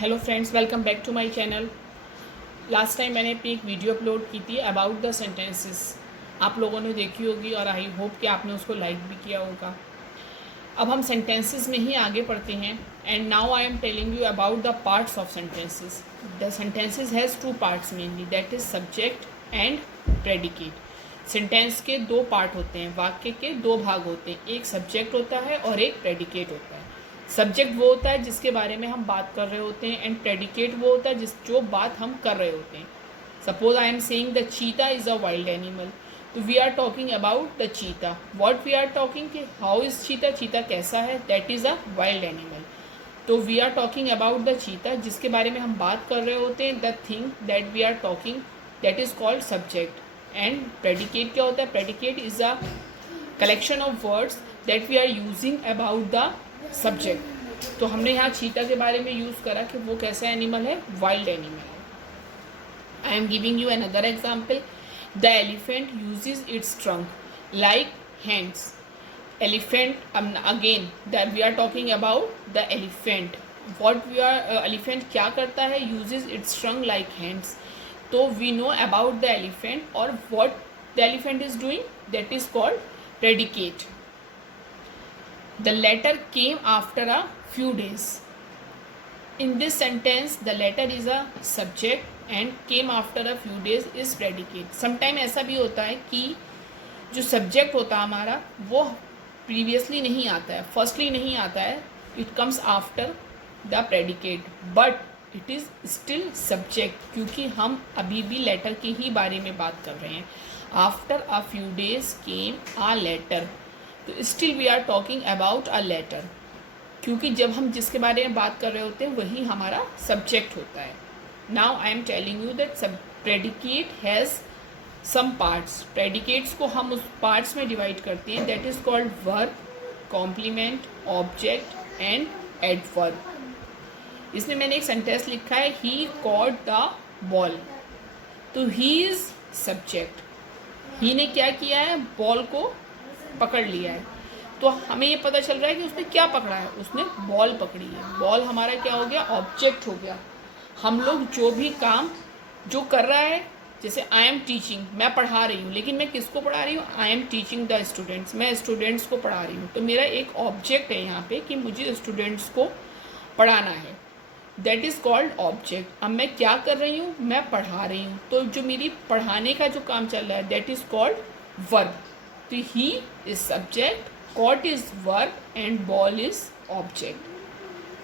Hello friends, welcome back to my channel. Last time मैंने अपनी एक वीडियो अपलोड की थी अबाउट द सेंटेंसेस। आप लोगों ने देखी होगी और आई होप कि आपने उसको लाइक भी किया होगा। अब हम सेंटेंसेस में ही आगे पढ़ते हैं and now I am telling you about the parts of sentences. The sentences has two parts mainly, that is subject and predicate. Sentence के दो पार्ट होते हैं, वाक्य के दो भाग होते हैं, एक सब्जेक्ट होता है और एक प्रेडिकेट होता है। सब्जेक्ट वो होता है जिसके बारे में हम बात कर रहे होते हैं एंड प्रेडिकेट वो होता है जो बात हम कर रहे होते हैं। Suppose I am saying the cheetah is a wild animal, तो we are talking about the cheetah. What we are talking कि हाउ इज़ चीता, चीता कैसा है, that is a wild animal. तो we are talking about the cheetah, जिसके बारे में हम बात कर रहे होते हैं, the thing that we are talking, that is called subject. And predicate क्या होता है? Predicate is a collection of words that we are using about the subject. तो हमने यहाँ चीता के बारे में यूज़ करा कि वो कैसा एनिमल है, वाइल्ड एनिमल है। I am giving you another example. The elephant uses its trunk like hands. Elephant again that we are talking about the elephant. What we are elephant क्या करता है? Uses its trunk like hands. तो we know about the elephant और what the elephant is doing, that is called predicate. The letter came after a few days. In this sentence, the letter is a subject and came after a few days is predicate. Sometime ऐसा भी होता है कि जो subject होता है हमारा वो previously नहीं आता है, firstly नहीं आता है, it comes after the predicate, but it is still subject क्योंकि हम अभी भी letter के ही बारे में बात कर रहे हैं। After a few days came a letter. तो still we are talking about a letter, क्योंकि जब हम जिसके बारे में बात कर रहे होते हैं वही हमारा सब्जेक्ट होता है। Now I am telling you that सब predicate has some parts. Predicates को हम उस पार्ट्स में डिवाइड करते हैं, that is called verb, complement, object and adverb. इसमें मैंने एक सेंटेंस लिखा है, ही कॉट द बॉल। तो ही इज़ सब्जेक्ट, ही ने क्या किया है? बॉल को पकड़ लिया है। तो हमें ये पता चल रहा है कि उसने क्या पकड़ा है, उसने बॉल पकड़ी है। बॉल हमारा क्या हो गया? ऑब्जेक्ट हो गया। हम लोग जो भी काम जो कर रहा है, जैसे आई एम टीचिंग, मैं पढ़ा रही हूँ, लेकिन मैं किसको पढ़ा रही हूँ? I am teaching the students, मैं स्टूडेंट्स को पढ़ा रही हूँ। तो मेरा एक ऑब्जेक्ट है यहाँ पे कि मुझे स्टूडेंट्स को पढ़ाना है, दैट इज़ कॉल्ड ऑब्जेक्ट। अब मैं क्या कर रही हूँ? मैं पढ़ा रही हूँ। तो जो मेरी पढ़ाने का जो काम चल रहा है, दैट इज़ कॉल्ड वर्ब। तो he is subject, caught is verb and ball is object.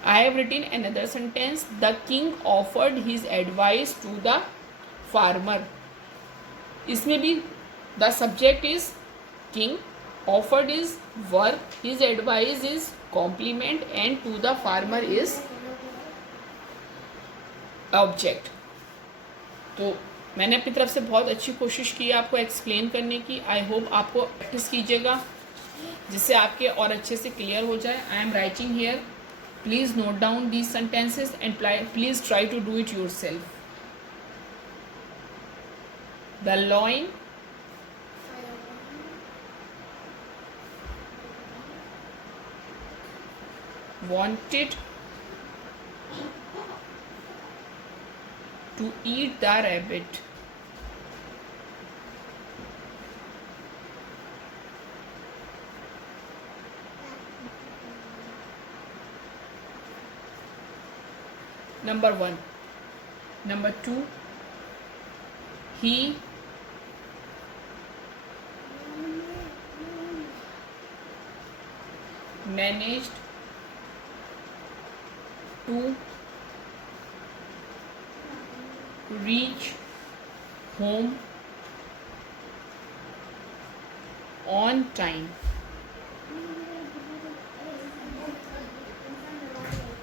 I have written another sentence. The king offered his advice to the farmer. इसमें भी the subject is king, offered is verb, his advice is complement and to the farmer is object. तो मैंने अपनी तरफ से बहुत अच्छी कोशिश की है आपको एक्सप्लेन करने की। आई होप आपको प्रैक्टिस कीजिएगा जिससे आपके और अच्छे से क्लियर हो जाए। I am writing here, please note down these sentences and please try to do it yourself. The lion wanted to eat the rabbit. Number 1. Number 2, he managed to reach home on time.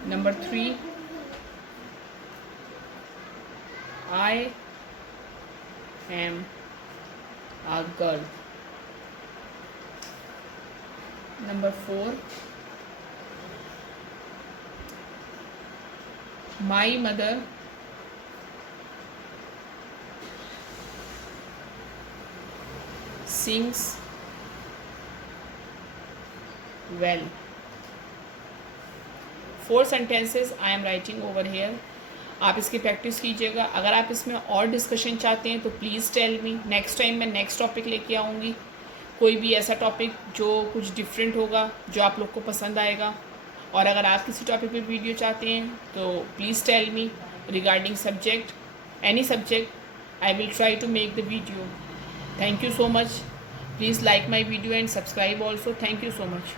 Number 3, I am a girl. Number 4, my mother sings well. 4 sentences I am writing over here. आप इसकी practice कीजिएगा। अगर आप इसमें और discussion चाहते हैं तो please tell me. Next time मैं नेक्स्ट टॉपिक लेके आऊँगी, कोई भी ऐसा टॉपिक जो कुछ डिफरेंट होगा, जो आप लोग को पसंद आएगा। और अगर आप किसी टॉपिक पे वीडियो चाहते हैं तो please tell me regarding subject, any subject, I will try to make the video. Thank you so much. Please like my video and subscribe also. Thank you so much.